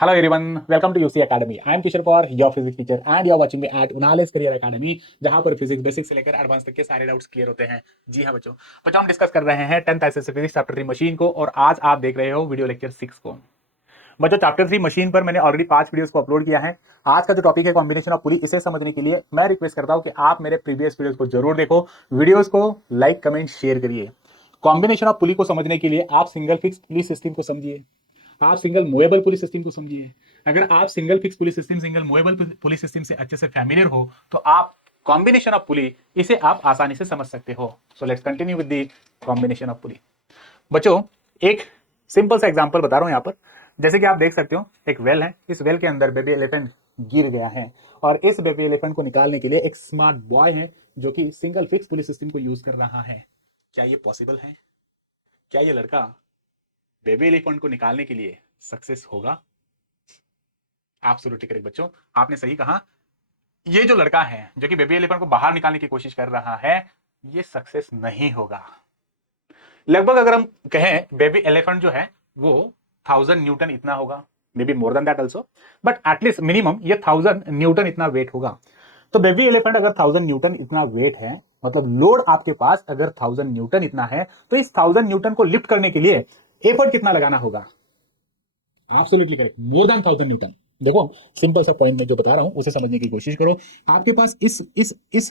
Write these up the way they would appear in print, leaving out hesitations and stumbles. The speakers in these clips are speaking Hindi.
Hello everyone, welcome to UC Academy. I am Kishore Kaur, your physics teacher and you are watching me at Unales Career Academy, जहां पर फिजिक्स बेसिक से लेकर एडवांस तक के सारे डाउट्स क्लियर होते हैं। जी हाँ बच्चों हम डिस्कस कर रहे हैं 10th SSC physics chapter 3 machine को और आज आप देख रहे हो वीडियो लेक्चर 6 को। बच्चों चैप्टर 3 मशीन पर मैंने ऑलरेडी 5 वीडियोस को अपलोड किया है। आज का जो टॉपिक है कॉम्बिनेशन ऑफ पुली, इसे समझने के लिए मैं रिक्वेस्ट करता हूं कि आप मेरे प्रीवियस वीडियोस को जरूर देखो, वीडियोस को लाइक कमेंट शेयर करिए। कॉम्बिनेशन ऑफ पुली को समझने के लिए आप सिंगल फिक्स पुली सिस्टम को समझिए, आप सिंगल मूवेबल पुली सिस्टम को समझिए। अगर आप सिंगल फिक्स पुली system, single movable pulley system से अच्छे से फैमिलियर हो तो आप कॉम्बिनेशन ऑफ पुली इसे आप आसानी से समझ सकते हो। सो let's continue with the combination of pulley. बच्चों एक सिंपल सा एग्जांपल बता रहा हूं यहां पर। जैसे कि आप देख सकते हो एक वेल है, इस वेल के अंदर बेबी एलिफेंट गिर गया है और इस बेबी एलिफेंट को निकालने के लिए एक स्मार्ट बॉय है जो कि सिंगल फिक्स पुली सिस्टम को यूज कर रहा है। क्या ये पॉसिबल है? क्या ये लड़का बेबी एलिफेंट को निकालने के लिए सक्सेस होगा? एब्सोल्युटली करेक्ट बच्चों, आपने सही कहा। ये जो लड़का है जो कि बेबी एलिफेंट को बाहर निकालने की कोशिश कर रहा है, ये सक्सेस नहीं होगा। लगभग अगर हम कहें बेबी एलिफेंट जो है वो 1000 न्यूटन इतना होगा, may be more than that also, but at least minimum ये 1000 न्यूटन इतना वेट होगा। तो बेबी एलिफेंट अगर 1000 न्यूटन इतना वेट है, मतलब लोड आपके पास अगर 1000 न्यूटन इतना है, तो इस 1000 न्यूटन को लिफ्ट करने के लिए एफर्ट कितना लगाना होगा? Absolutely correct, more than 1000 Newton. देखो सिंपल सा पॉइंट मैं जो बता रहा हूं उसे समझने की कोशिश करो। आपके पास इस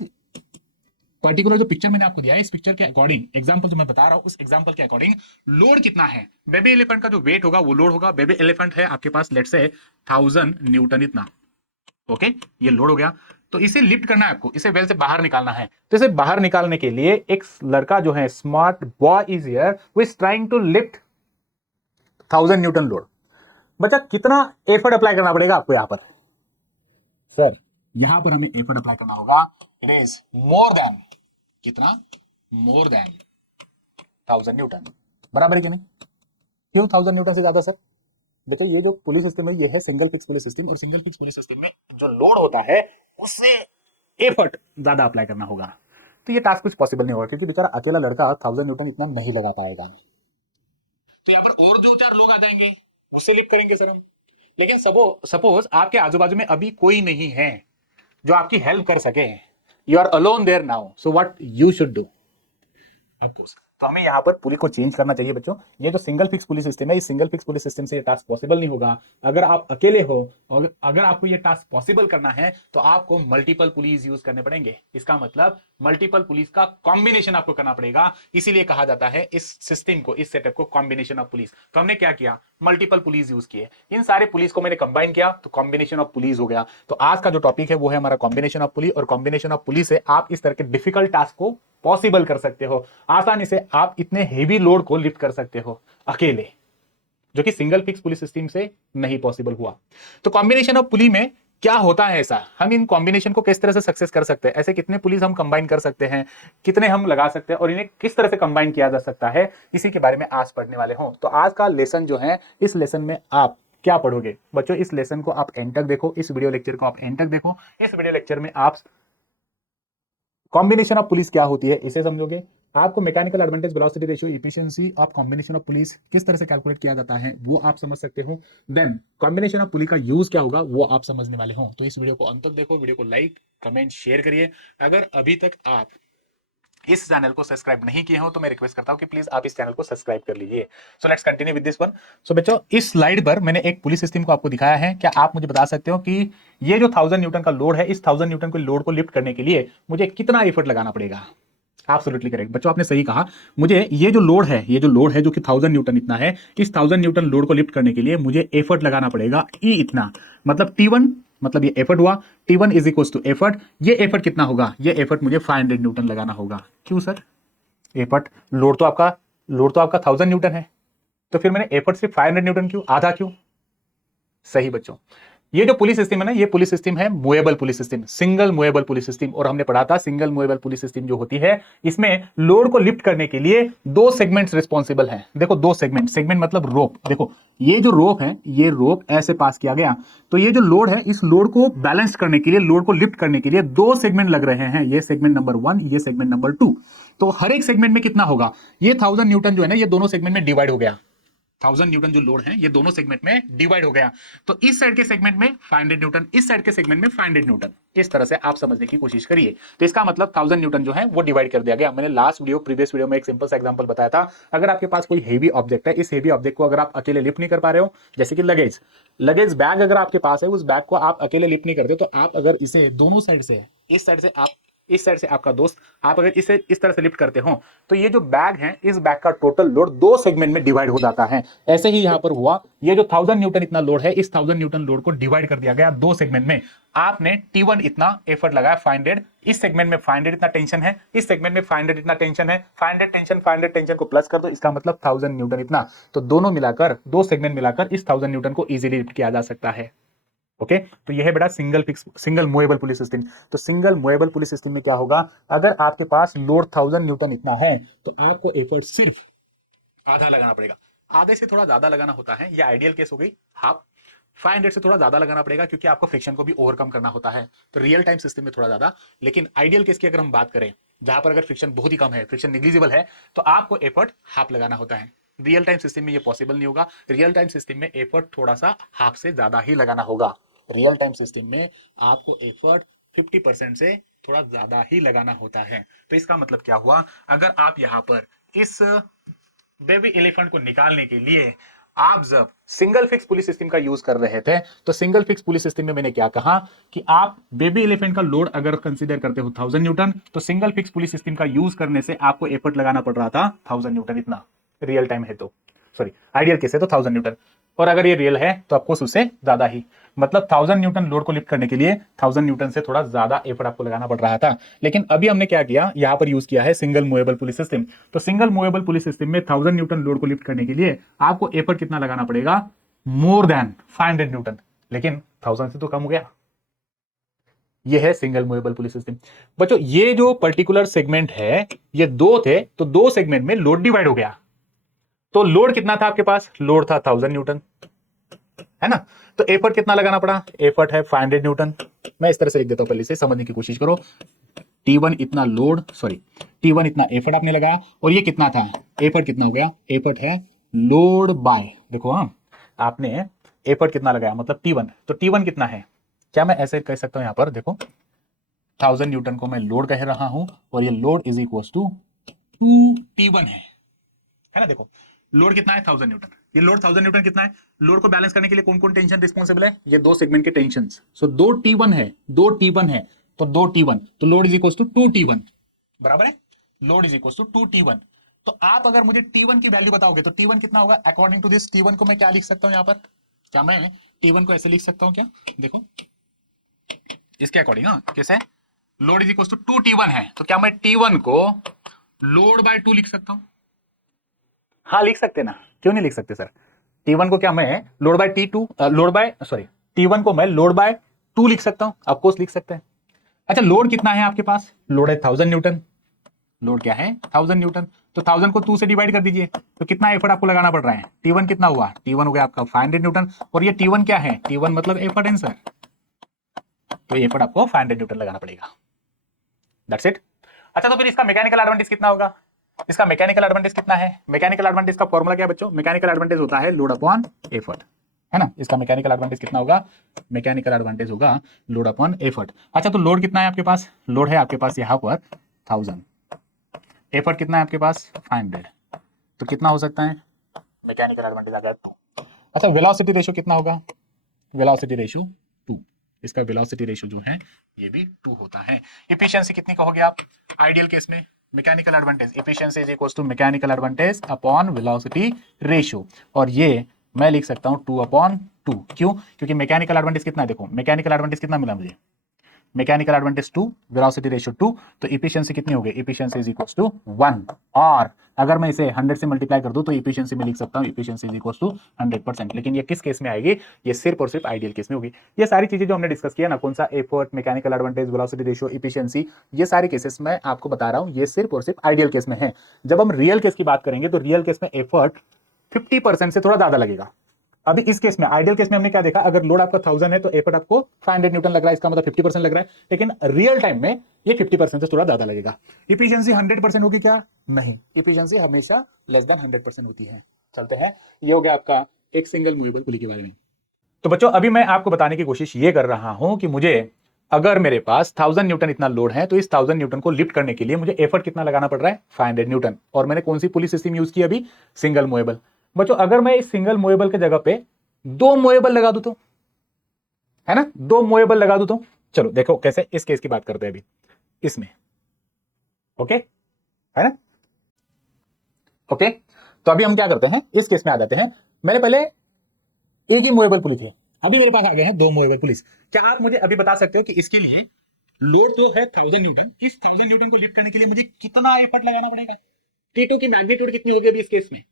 पर्टिकुलर जो पिक्चर मैंने आपको दिया है, इस पिक्चर के अकॉर्डिंग एग्जांपल जो मैं बता रहा हूं उस एग्जांपल के अकॉर्डिंग लोड कितना है? बेबी एलिफेंट का जो वेट होगा वो लोड होगा। बेबी एलिफेंट है आपके पास लेट्स से 1000 न्यूटन इतना, ओके ये लोड हो गया। तो इसे लिफ्ट करना है आपको, इसे वेल से बाहर निकालना है। तो इसे बाहर निकालने के लिए एक लड़का जो है smart boy is here, who is trying to lift 1000 newton load. बच्चा कितना एफर्ट अप्लाई करना पड़ेगा आपको यहां पर? सर यहां पर हमें एफर्ट अप्लाई करना होगा, इट इज मोर देन, कितना? More than 1000 Newton. बराबर है कि नहीं? क्यों 1000 न्यूटन से ज्यादा सर? बच्चा ये जो पुलिस सिस्टम है ये है सिंगल फिक्स पुलिस सिस्टम, और सिंगल फिक्स पुलिस सिस्टम में जो लोड होता है उससे एफर्ट ज्यादा अप्लाई करना होगा। तो ये टास्क कुछ पॉसिबल नहीं होगा क्योंकि बेचारा अकेला लड़का 1000 न्यूटन इतना नहीं लगा पाएगा। तो यहाँ पर और दो चार लोग आ जाएंगे, उससे लिफ्ट करेंगे सर हम। लेकिन सपोज आपके आजू बाजू में अभी कोई नहीं है जो आपकी हेल्प कर सके, you are alone there now, so what you should do? Of course तो हमें यहाँ पर पुली को चेंज करना चाहिए बच्चों। ये जो सिंगल फिक्स पुली सिस्टम है, इस सिंगल फिक्स पुली सिस्टम से ये टास्क पॉसिबल नहीं होगा। अगर आप अकेले हो और अगर आपको ये टास्क पॉसिबल करना है तो आपको मल्टीपल पुलिस यूज करने पड़ेंगे। इसका मतलब मल्टीपल पुलिस का कॉम्बिनेशन आपको करना पड़ेगा। इसीलिए कहा जाता है इस सिस्टम को, इस सेटअप को कॉम्बिनेशन ऑफ पुलिस। तो हमने क्या किया? मल्टीपल पुलिस यूज किए, इन सारे पुलिस को मैंने कंबाइन किया तो कॉम्बिनेशन ऑफ पुलिस हो गया। तो आज का जो टॉपिक है वो है हमारा कॉम्बिनेशन ऑफ पुलिस, और कॉम्बिनेशन ऑफ पुलिस से आप इस तरह के डिफिकल्ट टास्क को पॉसिबल कर सकते हो। आसानी से आप इतने हेवी लोड को लिफ्ट कर सकते हो अकेले, जो कि सिंगल फिक्स पुली सिस्टम से नहीं पॉसिबल हुआ। तो कॉम्बिनेशन ऑफ पुली में क्या होता है ऐसा, हम इन कॉम्बिनेशन को किस तरह से सक्सेस कर सकते हैं, ऐसे कितने पुलिस हम कंबाइन कर सकते हैं, कितने हम लगा सकते हैं और इन्हें किस तरह से कंबाइन किया जा सकता है, इसी के बारे में आज पढ़ने वाले हो। तो आज का लेसन जो है, इस लेसन में आप क्या पढ़ोगे बच्चों? इस लेसन को आप एंड तक देखो, इस वीडियो लेक्चर को आप एंड तक देखो। इस वीडियो लेक्चर में आप कॉम्बिनेशन ऑफ पुलिस क्या होती है इसे समझोगे। आपको mechanical advantage, velocity ratio, efficiency of combination of police किस तरह से कैलकुलेट किया जाता है वो आप समझ सकते हो। देन कॉम्बिनेशन ऑफ पुली का यूज क्या होगा वो आप समझने वाले हो। तो इस वीडियो को अंत तक देखो, वीडियो को लाइक कमेंट शेयर करिए। अगर अभी तक आप इस चैनल को सब्सक्राइब नहीं किए हो तो मैं रिक्वेस्ट करता हूं कि प्लीज आप इस चैनल को सब्सक्राइब कर लीजिए। So let's continue with this one. So बच्चों इस स्लाइड पर मैंने एक पुलिस सिस्टम को आपको दिखाया है। क्या आप मुझे बता सकते हो कि ये जो 1000 न्यूटन का लोड है, इस 1000 न्यूटन के लोड को लिफ्ट करने के लिए मुझे कितना एफर्ट लगाना पड़ेगा? एब्सोल्युटली करेक्ट बच्चों, आपने सही कहा। मुझे ये जो लोड है, ये जो लोड है जो कि 1000 न्यूटन इतना है, इस 1000 न्यूटन लोड को लिफ्ट करने के लिए मुझे एफर्ट लगाना पड़ेगा ई इतना, मतलब T1, मतलब ये एफर्ट हुआ। T1 is equal to effort. ये एफर्ट कितना होगा? ये एफर्ट मुझे 500 न्यूटन लगाना होगा। क्यों सर? एफर्ट, लोड तो आपका 1000 न्यूटन है, तो फिर मैंने एफर्ट सिर्फ 500 न्यूटन क्यों, आधा क्यों? सही बच्चों, ये जो पुलिस सिस्टम है ना, ये पुलिस सिस्टम है movable police system, single movable police system. और हमने पढ़ा था सिंगल मूवेबल पुलिस सिस्टम जो होती है, इसमें लोड को लिफ्ट करने के लिए दो सेगमेंट्स रिस्पॉन्सिबल हैं। देखो दो सेगमेंट, सेगमेंट मतलब रोप। देखो ये जो रोप है, ये रोप ऐसे पास किया गया, तो ये जो लोड है, इस लोड को बैलेंस करने के लिए, लोड को लिफ्ट करने के लिए दो सेगमेंट लग रहे हैं। ये सेगमेंट नंबर 1, ये सेगमेंट नंबर 2। तो हर एक सेगमेंट में कितना होगा? ये 1000 न्यूटन जो है ना, ये दोनों सेगमेंट में डिवाइड हो गया। 1000 न्यूटन जो लोड है ये दोनों सेगमेंट में डिवाइड हो गया। तो इस साइड के सेगमेंट में 500 न्यूटन, इस साइड के सेगमेंट में 500 न्यूटन। इस तरह से आप समझने की कोशिश करिए। तो इसका मतलब 1000 न्यूटन जो है वो डिवाइड कर दिया गया। मैंने लास्ट वीडियो, प्रीवियस वीडियो में एक सिंपल सा एग्जांपल बताया था। अगर आपके पास कोई हेवी ऑब्जेक्ट है, इस हेवी ऑब्जेक्ट को अगर आप अकेले लिफ्ट नहीं कर पा रहे हो, जैसे कि लगेज बैग अगर आपके पास है, उस बैग को आप अकेले लिफ्ट नहीं करते, तो आप अगर इसे दोनों साइड से, इस साइड से आप, इस साइड से आपका दोस्त, आप अगर इसे इस तरह से लिफ्ट करते हो, तो ये जो बैग है, इस बैग का टोटल लोड दो सेगमेंट में डिवाइड हो जाता है। ऐसे ही यहां पर हुआ, ये जो 1000 न्यूटन इतना लोड है, इस 1000 न्यूटन लोड को डिवाइड कर दिया गया दो सेगमेंट में। आपने T1 इतना एफर्ट लगाया 500, इस सेगमेंट में 500 इतना टेंशन है, इस सेगमेंट में 500 इतना टेंशन है, 500 टेंशन को प्लस कर दो, इसका मतलब 1000 न्यूटन इतना। तो दोनों मिलाकर, दो सेगमेंट मिलाकर इस 1000 न्यूटन को इजीली लिफ्ट किया जा सकता है। ओके तो यह है बेटा सिंगल मूवेबल पुली सिस्टम। तो सिंगल मूवेबल पुली सिस्टम में क्या होगा, अगर आपके पास लोड 1000 न्यूटन इतना है, तो आपको एफर्ट सिर्फ आधा लगाना पड़ेगा। आधे से थोड़ा ज्यादा लगाना होता है, यह आइडियल केस हो गई हाफ। 500 से थोड़ा ज्यादा लगाना पड़ेगा क्योंकि आपको फ्रिक्शन को भी ओवरकम करना होता है। तो रियल टाइम सिस्टम में थोड़ा ज्यादा, लेकिन आइडियल केस की अगर हम बात करें, जहां पर अगर फ्रिक्शन बहुत ही कम है, फ्रिक्शन निग्लिजिबल है, तो आपको एफर्ट हाफ लगाना होता है। रियल टाइम सिस्टम में ये पॉसिबल नहीं होगा। रियल टाइम सिस्टम में एफर्ट थोड़ा सा हाफ से ज्यादा ही लगाना होगा। रियल टाइम सिस्टम में आपको एफर्ट 50% से थोड़ा ज्यादा ही लगाना होता है। तो इसका मतलब क्या हुआ, अगर आप यहां पर इस बेबी एलिफेंट को निकालने के लिए आप जब सिंगल फिक्स पुली सिस्टम का यूज कर रहे थे, तो सिंगल फिक्स पुली सिस्टम में मैंने क्या कहा कि आप बेबी एलिफेंट का लोड अगर कंसीडर करते हो 1000 न्यूटन, तो सिंगल फिक्स पुली सिस्टम का यूज करने से आपको एफर्ट लगाना पड़ रहा था 1000 न्यूटन इतना। रियल टाइम है तो, सॉरी आइडियल केस है तो 1000 न्यूटन, और अगर ये रियल है तो आपको उससे ज्यादा ही, मतलब 1000 न्यूटन लोड को लिफ्ट करने के लिए 1000 न्यूटन से थोड़ा ज्यादा एफर्ट आपको लगाना पड़ रहा था। लेकिन अभी हमने क्या किया, यहां पर यूज किया है सिंगल मूवेबल पुली सिस्टम। तो सिंगल मूवेबल पुली सिस्टम में 1000 न्यूटन लोड को लिफ्ट करने के लिए आपको एफर्ट कितना लगाना पड़ेगा, मोर देन 500 न्यूटन। लेकिन 1000 से तो कम हो गया। ये है सिंगल मूवेबल पुली सिस्टम। बच्चों ये जो पर्टिकुलर सेगमेंट है, ये दो थे, तो दो सेगमेंट में लोड डिवाइड हो गया। तो लोड कितना था आपके पास, लोड था 1000 न्यूटन, है ना। तो एफर्ट कितना लगाना पड़ा, एफर्ट है 500 न्यूटन। मैं इस तरह से लिख देता हूं, पहले से समझने की कोशिश करो। T1 इतना लोड, सॉरी T1 इतना एफर्ट आपने लगाया, और ये कितना था, एफर्ट कितना हो गया, एफर्ट है लोड बाय, देखो हाँ, आपने एफर्ट कितना लगाया मतलब T1, तो T1 कितना है, क्या मैं ऐसे कह सकता हूं यहां पर, देखो 1000 न्यूटन को मैं लोड कह रहा हूं, और ये load is equal to 2T1 है ना। देखो लोड कितना है 1000 न्यूटन, ये लोड 1000 न्यूटन कितना है, लोड को बैलेंस करने के लिए कौन कौन टेंशन रिस्पॉन्सिबल है, ये दो सेगमेंट के टेंशन। सो 2T1 है, 2T1 है, तो 2T1, तो load is equal to 2T1, बराबर है, load is equal to 2T1। तो आप अगर मुझे T1 की वैल्यू बताओगे तो T1 कितना होगा, अकॉर्डिंग टू दिस T1 को मैं क्या लिख सकता हूं यहां पर, क्या मैं T1 को ऐसे लिख सकता हूं क्या, देखो इसके अकॉर्डिंग, हाँ कैसे, load is equal to 2T1 है, तो क्या मैं T1 को लोड बाय 2 लिख सकता हूं, हाँ लिख सकते ना, क्यों नहीं लिख सकते सर। T1 को क्या मैं load bye T2, load bye, sorry T1 को मैं लोड बाय 2 लिख सकता हूं, ऑफकोर्स लिख सकते हैं। अच्छा लोड कितना है आपके पास, लोड है 1000 न्यूटन, लोड क्या है 1000 न्यूटन, तो 1000 को 2 से डिवाइड कर दीजिए, तो कितना एफर्ट आपको लगाना पड़ रहा है, T1 कितना हुआ, T1 हो गया आपका 500 न्यूटन, और ये T1 क्या है, T1 मतलब एफर्ट आंसर, तो ये एफर्ट आपको 500 न्यूटन लगाना पड़ेगा, दैट्स इट। अच्छा तो फिर इसका मैकेनिकल एडवांटेज कितना होगा, इसका मैकेनिकल एडवांटेज कितना है, मैकेनिकल एडवांटेज का फॉर्मूला क्या है बच्चों, मैकेनिकल एडवांटेज होता है लोड अपॉन एफर्ट, है ना। इसका मैकेनिकल एडवांटेज कितना होगा, मैकेनिकल एडवांटेज होगा लोड अपॉन एफर्ट। अच्छा तो लोड कितना है आपके पास, लोड है आपके पास यहाँ पर 1000, एफर्ट कितना है आपके पास 500, तो कितना हो सकता है, मैकेनिकल एडवांटेज आ गया 2। अच्छा वेलोसिटी रेशियो कितना होगा, वेलोसिटी रेशियो 2, इसका वेलोसिटी रेशियो जो है ये भी 2 होता है। एफिशिएंसी कितनी कहोगे आप, आइडियल केस में mechanical advantage, efficiency is equal to mechanical advantage upon velocity ratio, और ये मैं लिख सकता हूं 2/2, क्यों, क्योंकि मैकेनिकल एडवांटेज कितना है, देखो मैकेनिकल एडवांटेज कितना मिला मुझे, मैकेनिकल एडवांटेज 2, वेलोसिटी रेशियो 2, तो एफिशिएंसी कितनी हो गई, एफिशिएंसी इज इक्वल टू 1, और अगर मैं इसे 100 से मल्टीप्लाई कर दूं तो एफिशिएंसी में लिख सकता हूं एफिशिएंसी इज इक्वल टू 100%। लेकिन ये किस केस में आएगी, ये सिर्फ और सिर्फ आइडियल केस में होगी। ये सारी चीजें जो हमने डिस्कस किया ना, कौन सा effort, mechanical advantage, velocity ratio, efficiency, ये सारे केसेस मैं आपको बता रहा हूं, ये सिर्फ और सिर्फ आइडियल केस में है। जब हम रियल केस की बात करेंगे तो रियल केस में एफर्ट 50% से थोड़ा ज्यादा लगेगा। अभी इस केस में, आइडियल केस में हमने क्या देखा, अगर लोड आपका 1000 है तो एफर्ट आपको 500 न्यूटन लग रहा है, इसका मतलब 50% लग रहा है। लेकिन रियल टाइम में ये 50% से थोड़ा ज्यादा लगेगा। एफिशिएंसी 100% होगी क्या, नहीं, एफिशिएंसी हमेशा लेस देन 100% होती है। चलते हैं, ये हो गया आपका एक सिंगल मूवेबल पुली के बारे में। तो बच्चों अभी मैं आपको बताने की कोशिश ये कर रहा हूं कि मुझे अगर मेरे पास 1000 न्यूटन इतना लोड है तो इस 1000 न्यूटन को लिफ्ट करने के लिए मुझे एफर्ट कितना लगाना पड़ रहा है, 500 न्यूटन। और मैंने कौन सी पुली सिस्टम यूज की अभी, सिंगल मूवेबल। बच्चों अगर मैं इस सिंगल मूवेबल के जगह पे दो मूवेबल लगा दूं तो, है ना, दो मूवेबल लगा दूं तो, चलो देखो कैसे, इस केस की बात करते हैं अभी इसमें। ओके, है ना, ओके। तो अभी हम क्या करते हैं, इस केस में आ जाते हैं। मैंने पहले एक ही मूवेबल पुली थी, अभी मेरे पास आ गए हैं दो मूवेबल पुलिस। क्या आप मुझे अभी बता सकते हो कि इसके लिए लोड तो है 1000 न्यूटन, इस 1000 न्यूटन को लिफ्ट करने के लिए मुझे कितना एफर्ट लगाना पड़ेगा, T2 की मैग्नीट्यूड कितनी होगी अभी इस केस में।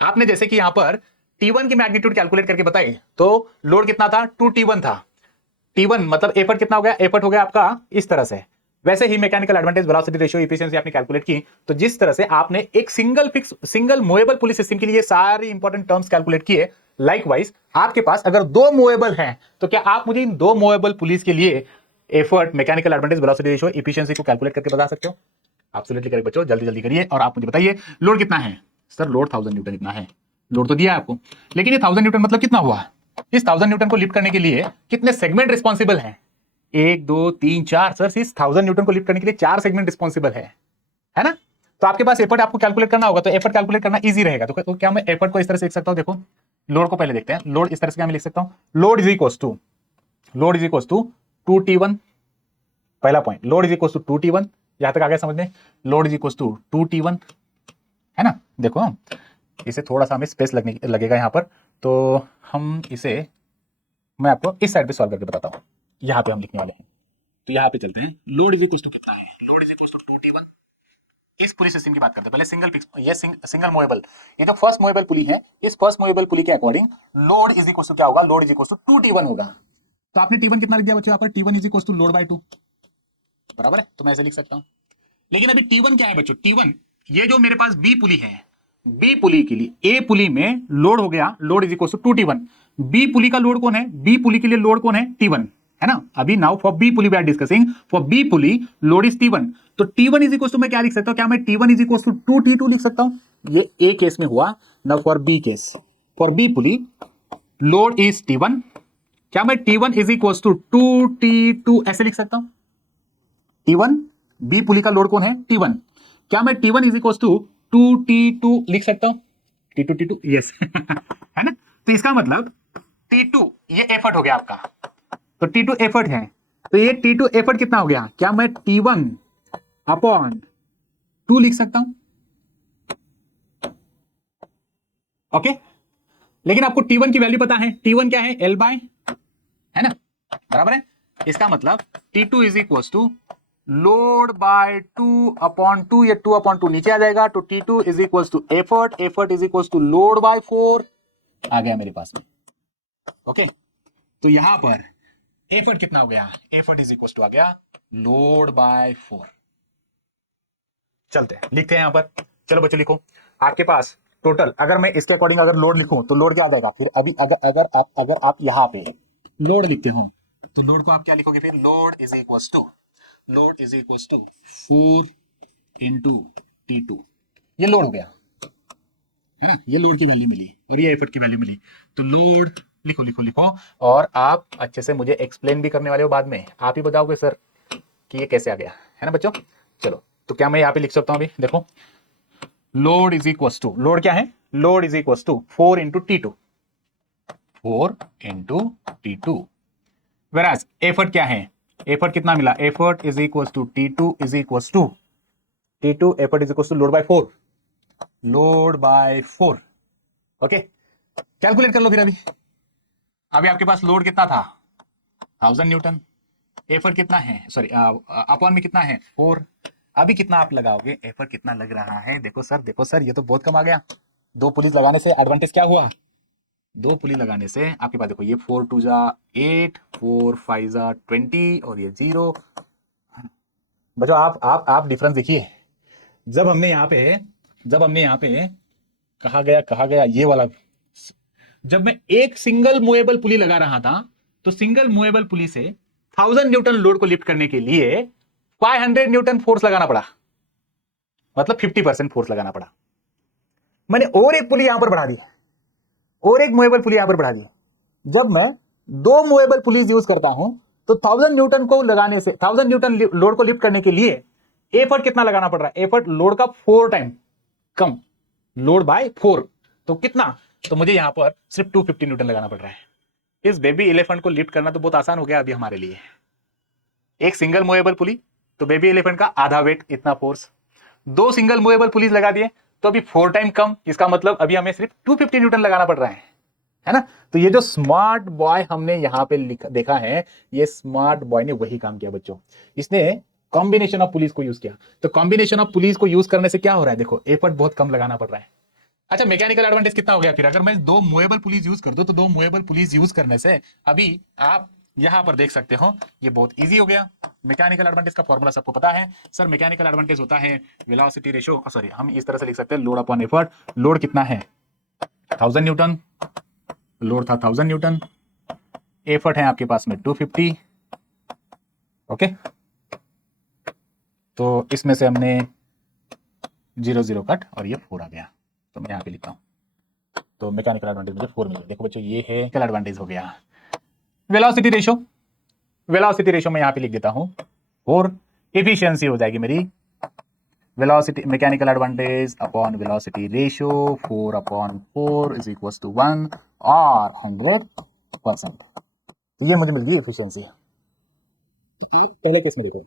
आपने जैसे कि यहां पर T1 की मैग्नीट्यूड कैलकुलेट करके बताई, तो लोड कितना था, 2T1 था। T1 मतलब एफर्ट कितना हो गया, एफर्ट हो गया आपका इस तरह से। वैसे ही mechanical advantage, velocity ratio, efficiency आपने कैलकुलेट की। तो जिस तरह से आपने एक सिंगल मूवेबल पुली सिस्टम के लिए सारी इंपॉर्टेंट टर्म्स कैलकुलेट किए, लाइकवाइज आपके पास अगर दो मूवेबल हैं तो क्या आप मुझे इन दो मूवेबल पुलिस के लिए effort, mechanical advantage, velocity ratio, efficiency को कैलकुलेट करके बता सकते हो। एब्सोल्युटली करेक्ट बच्चों, जल्दी जल्दी करिए और आप मुझे बताइए लोड कितना है। सर लोड 1000 न्यूटन इतना है, लोड तो दिया है आपको, लेकिन ये 1000 न्यूटन मतलब कितना हुआ, इस 1000 न्यूटन को लिफ्ट करने के लिए कितने सेगमेंट रिस्पॉन्सिबल हैं, 1 2 3 4। सर इस 1000 न्यूटन को लिफ्ट करने के लिए 4 सेगमेंट रिस्पॉन्सिबल है ना। तो आपके पास एफर्ट आपको कैलकुलेट करना होगा, तो एफर्ट कैलकुलेट करना इजी रहेगा। तो क्या मैं एफर्ट को इस तरह से लिख सकता हूं, देखो लोड को पहले देखते हैं। लोड इस तरह से क्या मैं लिख सकता हूं, load is equal to 2T1। पहला point, load is equal to 2T1, यहां तक आ गया समझ में। Load is equal to 2T1, है ना। देखो इसे थोड़ा सा हमें स्पेस लगेगा यहां पर, तो हम इसे, मैं आपको इस साइड पे सॉल्व करके बताता हूं। यहां पे हम लिखने वाले हैं, तो यहां पे चलते हैं। लोड इज इक्वल टू कितना है, load is equal to 2T1। इस पुली सिस्टम की बात करते हैं पहले, सिंगल मूवेबल, ये जो फर्स्ट मूवेबल पुली है, इस फर्स्ट मूवेबल पुली के according load is equal to क्या होगा, load is equal to 2T1 होगा। तो आपने T1 कितना लिख दिया बच्चों, यहाँ पर T1 is equal to load by 2, बराबर है, तो मैं ऐसे लिख सकता हूं। लेकिन अभी T1 क्या है बच्चों, T1 ये जो मेरे पास बी पुली है, बी पुली के लिए ए पुली में लोड हो गया, load is equal to 2T1। B pulley का लोड कौन है, बी पुली के लिए लोड कौन है, T1, है ना। अभी now for B pulley we are discussing, for B pulley load is T1। तो T1 इज इक्वल टू मैं क्या लिख सकता हूं, क्या मैं T1 is equal to 2T2 लिख सकता हूं। ये ए केस में हुआ। Now for B case, for B pulley load is T1, क्या मैं T1 is equal to 2T2 ऐसे लिख सकता हूं। T1 बी पुली का लोड कौन है, T1, क्या मैं T1 is equal to 2T2 लिख सकता हूं, T2 यस है ना। तो इसका मतलब T2 ये एफर्ट हो गया आपका, तो T2 एफर्ट है, तो ये T2 एफर्ट कितना हो गया, क्या मैं T1 अपॉन 2 लिख सकता हूं। ओके, लेकिन आपको T1 की वैल्यू पता है, T1 क्या है, L बाय, है ना, बराबर है। इसका मतलब T2 is equal to load by 2 upon 2, ये 2 अपॉन 2 नीचे आ जाएगा, तो T2 is equal to effort, effort is equal to load by 4 आ गया मेरे पास में। ओके, तो यहां पर एफर्ट कितना हो गया, एफर्ट इज इक्वल टू आ गया लोड बाय 4। चलते हैं लिखते हैं यहां पर, चलो बच्चों लिखो आपके पास टोटल, अगर मैं इसके अकॉर्डिंग अगर लोड लिखूं तो लोड क्या आ जाएगा फिर। अभी अगर आप यहां पे लोड लिखते हो तो लोड को आप क्या लिखोगे फिर, load is equal to 4 into T2, ये लोड हो गया, है ना, ये लोड की वैल्यू मिली और ये एफर्ट की वैल्यू मिली। तो लोड लिखो लिखो लिखो, और आप अच्छे से मुझे एक्सप्लेन भी करने वाले हो बाद में, आप ही बताओगे सर कि ये कैसे आ गया, है ना बच्चों। चलो तो क्या मैं यहाँ पे लिख सकता हूँ, अभी देखो load is equal to, load क्या है, load is equal to 4 into T2, 4 into T2, वेराज एफर्ट क्या है, एफर्ट कितना मिला, effort is equal to T2 is equal to T2 effort is equal to load by 4, load by 4। Okay, calculate कर लो फिर। अभी आपके पास लोड कितना था 1000 न्यूटन, एफर्ट कितना है, सॉरी अपॉन में कितना है 4। अभी कितना आप लगाओगे, एफर्ट कितना लग रहा है, देखो सर ये तो बहुत कम आ गया। दो पुलिस लगाने से एडवांटेज क्या हुआ, दो पुली लगाने से आपके पास देखो ये 4 2 जा 8, 4 5 जा 20 और ये 0। बच्चों आप डिफरेंस देखिए, जब हमने यहाँ पे कहा गया ये वाला, जब मैं एक सिंगल मूवेबल पुली लगा रहा था तो सिंगल मूवेबल पुली से 1000 न्यूटन लोड को लिफ्ट करने के लिए 500 न्यूटन फोर्स लगाना पड़ा, मतलब 50% फोर्स लगाना पड़ा। मैंने और एक पुली यहां पर बढ़ा दी, और एक मूवेबल पुली यहां पर बढ़ा दी। जब मैं दो मूवेबल पुलीज यूज करता हूं तो 1000 न्यूटन को लगाने से, 1000 न्यूटन लोड को लिफ्ट करने के लिए एफर्ट कितना लगाना पड़ रहा है? एफर्ट लोड का 4 टाइम कम, लोड बाय 4। तो कितना? तो मुझे यहां पर सिर्फ 250 न्यूटन लगाना पड़ रहा है। इस बेबी एलिफेंट को लिफ्ट करना तो बहुत आसान हो गया अभी हमारे लिए। एक सिंगल मूवेबल पुली, तो बेबी एलिफेंट का आधा वेट, इतना फोर्स। दो सिंगल मूवेबल पुलीज लगा दिए तो अभी 4 टाइम कम, इसका मतलब अभी हमें सिर्फ 250 न्यूटन लगाना पड़ रहा है ना। तो ये जो स्मार्ट बॉय हमने यहां पे देखा है, ये स्मार्ट बॉय ने वही काम किया बच्चों। इसने कॉम्बिनेशन ऑफ पुलिस को यूज किया। तो कॉम्बिनेशन ऑफ पुलिस को यूज करने से क्या हो रहा है? देखो, एफर्ट बहुत कम लगाना पड़ रहा है। अच्छा, मैकेनिकल एडवांटेज कितना हो गया फिर? अगर मैं दो मूवेबल पुलिस यूज कर दूं तो दो मूवेबल पुलिस यूज करने से अभी आप यहां पर देख सकते हो, ये बहुत इजी हो गया। मैकेनिकल एडवांटेज का फॉर्मूला सबको पता है सर। मैकेनिकल एडवांटेज होता है वेलोसिटी रेशियो, सॉरी हम इस तरह से लिख सकते हैं, लोड अपॉन एफर्ट। लोड कितना है? 1000 न्यूटन, लोड था 1000 न्यूटन, एफर्ट है आपके पास में 250। ओके, तो इसमें से हमने 0 0 कट और ये 4 आ गया, तो मैं यहां पे लिखता हूं। तो मैकेनिकल एडवांटेज मुझे 4 मिल गया। देखो बच्चों, ये है मैकेनिकल एडवांटेज हो गया। वेलोसिटी रेशियो, वेलोसिटी रेशियो मैं यहां पे लिख देता हूं 4। एफिशिएंसी हो जाएगी मेरी velocity, mechanical advantage upon velocity ratio 4 upon 4 is equal to 1 और 100%। तो ये मुझे मिल गई एफिशिएंसी। पहले केस में देखो,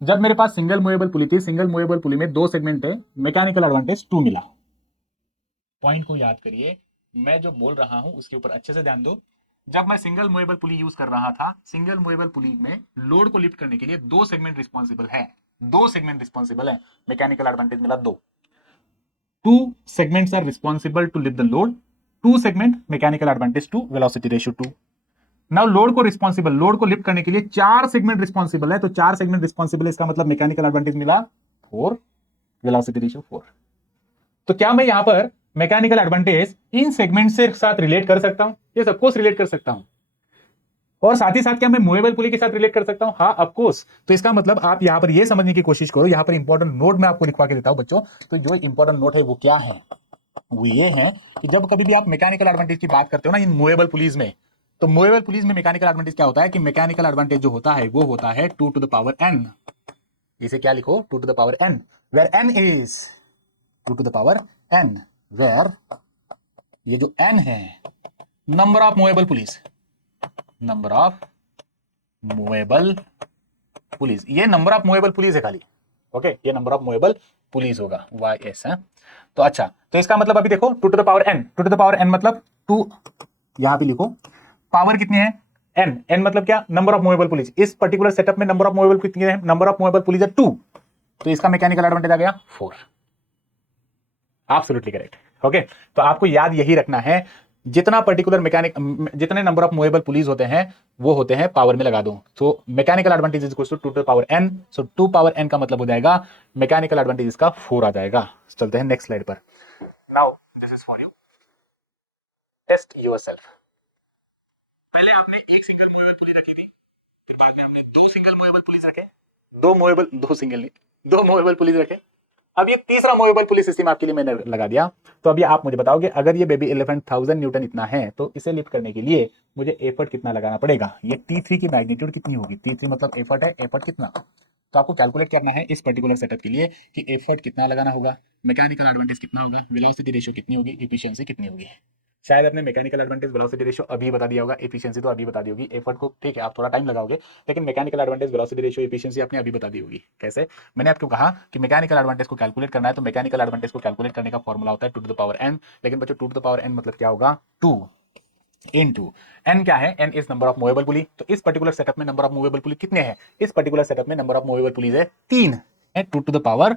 जब मेरे पास सिंगल मूवेबल पुली थी, सिंगल मूवेबल पुली में 2 सेगमेंट है, मैकेनिकल एडवांटेज 2 मिला। पॉइंट को याद करिए, मैं जो बोल रहा हूं उसके ऊपर अच्छे से ध्यान दो। जब मैं सिंगल मूवेबल पुली यूज कर रहा था, सिंगल मूवेबल पुली में लोड को लिफ्ट करने के लिए 2 सेगमेंट रिस्पॉन्सिबल है, 2 सेगमेंट रिस्पॉन्सिबल है। मैकेनिकल एडवांटेज मिला 2। 2 segments are responsible to lift the load, 2 segment mechanical advantage 2, velocity ratio 2। Now load को रिस्पॉन्सिबल, लोड को लिफ्ट करने के लिए 4 सेगमेंट रिस्पॉन्सिबल है, तो 4 सेगमेंट रिस्पॉन्सिबल है, इसका मतलब मैकेनिकल एडवांटेज मिला 4, वेलोसिटी रेशियो 4। तो क्या मैं यहां पर मैकेनिकल एडवांटेज इन सेगमेंट से साथ रिलेट कर सकता हूं? ये सब कुछ रिलेट कर सकता हूं। और साथ ही साथ क्या मैं मूवेबल पुली के साथ रिलेट कर सकता हूं? हाँ, ऑफ कोर्स। तो इसका मतलब आप यहां पर ये समझने की कोशिश करो, यहां पर इंपॉर्टेंट नोट मैं आपको लिखवा के देता हूं बच्चों। तो जो इंपॉर्टेंट नोट है वो क्या है? वो ये है कि जब कभी भी आप मैकेनिकल एडवांटेज की बात करते हो ना इन मूवेबल पुलीज में, तो मूवेबल पुलीज में मैकेनिकल एडवांटेज क्या होता है कि मैकेनिकल एडवांटेज जो होता है वो होता है 2 टू द पावर n। इसे क्या लिखो? 2 to the power n, where n is 2 to the power n, where ये जो n है number of movable pulleys, number of movable pulleys, ये नंबर ऑफ मूवेबल पुलिस है खाली। ओके, ये नंबर ऑफ मूवेबल पुलिस होगा YS है। तो अच्छा, तो इसका मतलब अभी देखो 2 to the power n, 2 to the power n मतलब 2, यहां पे लिखो पावर कितनी है? n, n मतलब क्या? Number of movable police. इस पर्टिकुलर सेटअप में नंबर ऑफ मूवेबल कितनी है? नंबर ऑफ मूवेबल पुलिस है 2, तो इसका मैकेनिकल एडवांटेज आ गया 4। Absolutely correct. ओके, तो आपको याद यही रखना है, जितना पर्टिकुलर मैकेनिक, जितने नंबर ऑफ मूवेबल पुलीज होते हैं वो होते हैं पावर में लगा दो। तो mechanical advantage is equal to 2 to the power n, so 2 power n का मतलब हो जाएगा मैकेनिकल एडवांटेज इसका 4 आ जाएगा। चलते हैं नेक्स्ट स्लाइड पर। Now this is for you, test yourself. पहले आपने एक सिंगल मूवेबल पुली रखी थी, फिर बाद में हमने 2 सिंगल मूवेबल पुलिस रखे, 2 सिंगल नहीं, 2 मूवेबल पुलिस रखे। अब ये तीसरा मूवेबल पुलिस सिस्टम आपके लिए मैंने लगा दिया। तो अभी आप मुझे बताओगे, अगर ये बेबी एलिफेंट 1000 न्यूटन इतना है तो इसे लिफ्ट करने के लिए मुझे एफर्ट कितना लगाना पड़ेगा? ये T3 की मैग्नीट्यूड कितनी होगी? T3 मतलब एफर्ट है, एफर्ट कितना? तो आपको कैलकुलेट करना है इस पर्टिकुलर सेटअप के लिए कि एफर्ट कितना लगाना होगा, मैकेनिकल एडवांटेज कितना होगा, वेलोसिटी रेशियो कितनी होगी, एफिशिएंसी कितनी होगी। शायद अपने मैकेनिकल एडवांटेज वेलोसिटी रेशियो अभी बता दिया होगा, एफिशिएंसी तो अभी बता दी होगी, एफर्ट को ठीक है आप थोड़ा टाइम लगाओगे, लेकिन mechanical advantage velocity ratio efficiency आपने अभी बता दी होगी। कैसे? मैंने आपको कहा कि मैकेनिकल एडवांटेज को कैलकुलेट करना है, तो मैकेनिकल एडवांटेज को कैलकुलेट करने का फॉर्मूला होता है 2 टू द पावर n। लेकिन बच्चों 2 टू द पावर n मतलब क्या होगा? 2 इनटू n। क्या है? n is number of movable pulley. तो इस पर्टिकुलर सेटअप में नंबर ऑफ मूवेबल पुली कितने हैं? इस पर्टिकुलर सेटअप में नंबर ऑफ मूवेबल पुलीज है 3, 2 टू द पावर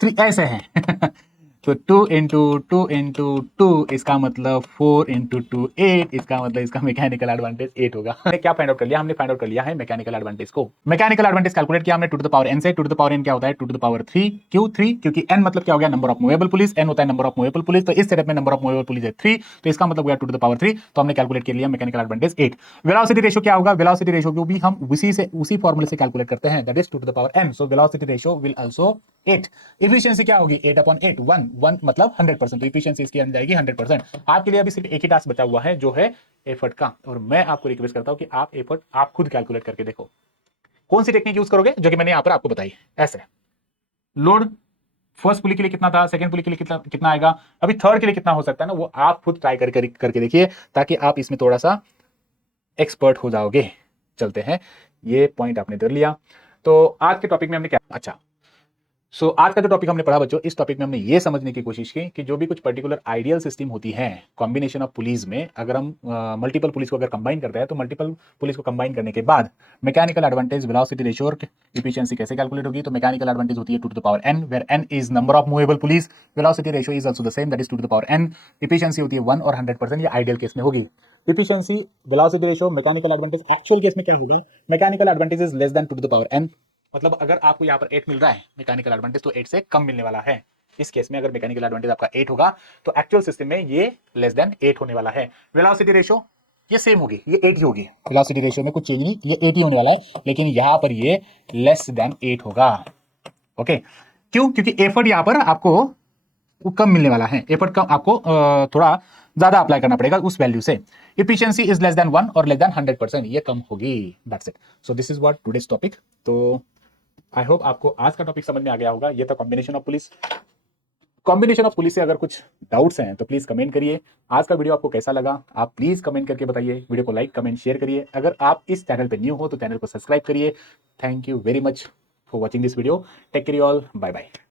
3 ऐसे हैं तो 2 इसका मतलब 4 × 2 8, इसका मतलब इसका मैकेनिकल एडवांटेज 8 होगा। हमने क्या फाइंड आउट कर लिया? हमने फाइंड आउट कर लिया है मैकेनिकल एडवांटेज को। मैकेनिकल एडवांटेज कैलकुलेट किया हमने 2 to the power n से। 2 to the power n क्या होता है? 2 to the power 3। क्यों 3? क्योंकि n मतलब क्या हो गया? Number of movable police. n होता है नंबर ऑफ मूवेबल पुलिस, तो इस सेटअप में नंबर ऑफ मूवेबल पुलिस है 3, तो इसका मतलब हो गया 2 to the power 3। तो हमने कैलकुलेट कर लिया मैकेनिकल एडवांटेज 8। वेलोसिटी रेशियो क्या होगा? वेलोसिटी रेशियो को भी हम उसी फॉर्मूले से कैलकुलेट करते हैं, that is 2 to the power n। So velocity ratio will also 8। Efficiency क्या होगी? 8/8। 1 मतलब 100%, तो इफिशियंसी इसकी बन जाएगी 100%। आपके लिए अभी सिर्फ एक ही टास्क बचा हुआ है, जो है एफर्ट का, और मैं आपको रिक्वेस्ट करता हूं कि आप एफर्ट आप खुद कैलकुलेट करके देखो। कौन सी टेक्निक यूज करोगे? जो कि मैंने यहां पर आपको बताई। ऐसे लोड फर्स्ट पुली के लिए कितना था, सेकंड पुली के लिए कितना कितना आएगा, अभी थर्ड के लिए कितना हो सकता है ना, वो आप खुद ट्राई करके देखिए, ताकि आप इसमें थोड़ा सा एक्सपर्ट हो जाओगे। चलते हैं, ये पॉइंट आपने कर लिया। तो आज के टॉपिक में हमने क्या, अच्छा आज का जो टॉपिक हमने पढ़ा बच्चों, इस टॉपिक में हमने ये समझने की कोशिश की कि जो भी कुछ पर्टिकुलर आइडियल सिस्टम होती है कॉम्बिनेशन ऑफ पुलिस में, अगर हम मल्टीपल पुलिस को अगर कंबाइन करते हैं, तो मल्टीपल पुलिस को कंबाइन करने के बाद मैकेनिकल एडवांटेज, वेलोसिटी रेशियो और इफिशियंसी कैसे कैलकुलेट होगी? तो मैकेनिकल एडवांटेज होती है 2 to the power n, where n is number of movable pulleys. Velocity ratio is also the same, that is 2 to the power n। Efficiency होती है 1 और 100%, ये आइडियल केस में होगी। Efficiency, velocity ratio, mechanical advantage, actual case में क्या होगा? Mechanical advantage is less than 2 to the power n। मतलब अगर आपको यहाँ पर 8 मिल रहा है मैकेनिकल एडवांटेज, तो 8 से कम मिलने वाला है। इस केस में अगर मैकेनिकल एडवांटेज आपका 8 होगा, तो एक्चुअल सिस्टम में ये लेस देन 8 होने वाला है। वेलोसिटी रेशियो ये सेम होगी, ये 8 ही होगी। वेलोसिटी रेशियो में कुछ चेंज नहीं, ये 8 ही होने वाला है, लेकिन यहां पर ये लेस देन 8 होगा। ओके, क्यों? क्योंकि एफर्ट यहां पर आपको कम मिलने वाला है, एफर्ट कम आपको थोड़ा ज्यादा अप्लाई करना पड़ेगा उस वैल्यू से। इफिशियंसी इज लेस देन 1 और लेस देन 100%, ये कम होगी। That's it. So this is what today's topic. तो आई होप आपको आज का टॉपिक समझ में आ गया होगा। ये था combination of police. Combination of police से अगर कुछ डाउट्स हैं तो प्लीज कमेंट करिए। आज का वीडियो आपको कैसा लगा, आप प्लीज कमेंट करके बताइए। वीडियो को लाइक, कमेंट, शेयर करिए। अगर आप इस चैनल पे न्यू हो तो चैनल को सब्सक्राइब करिए। Thank you very much for watching this video. Take care all, bye bye.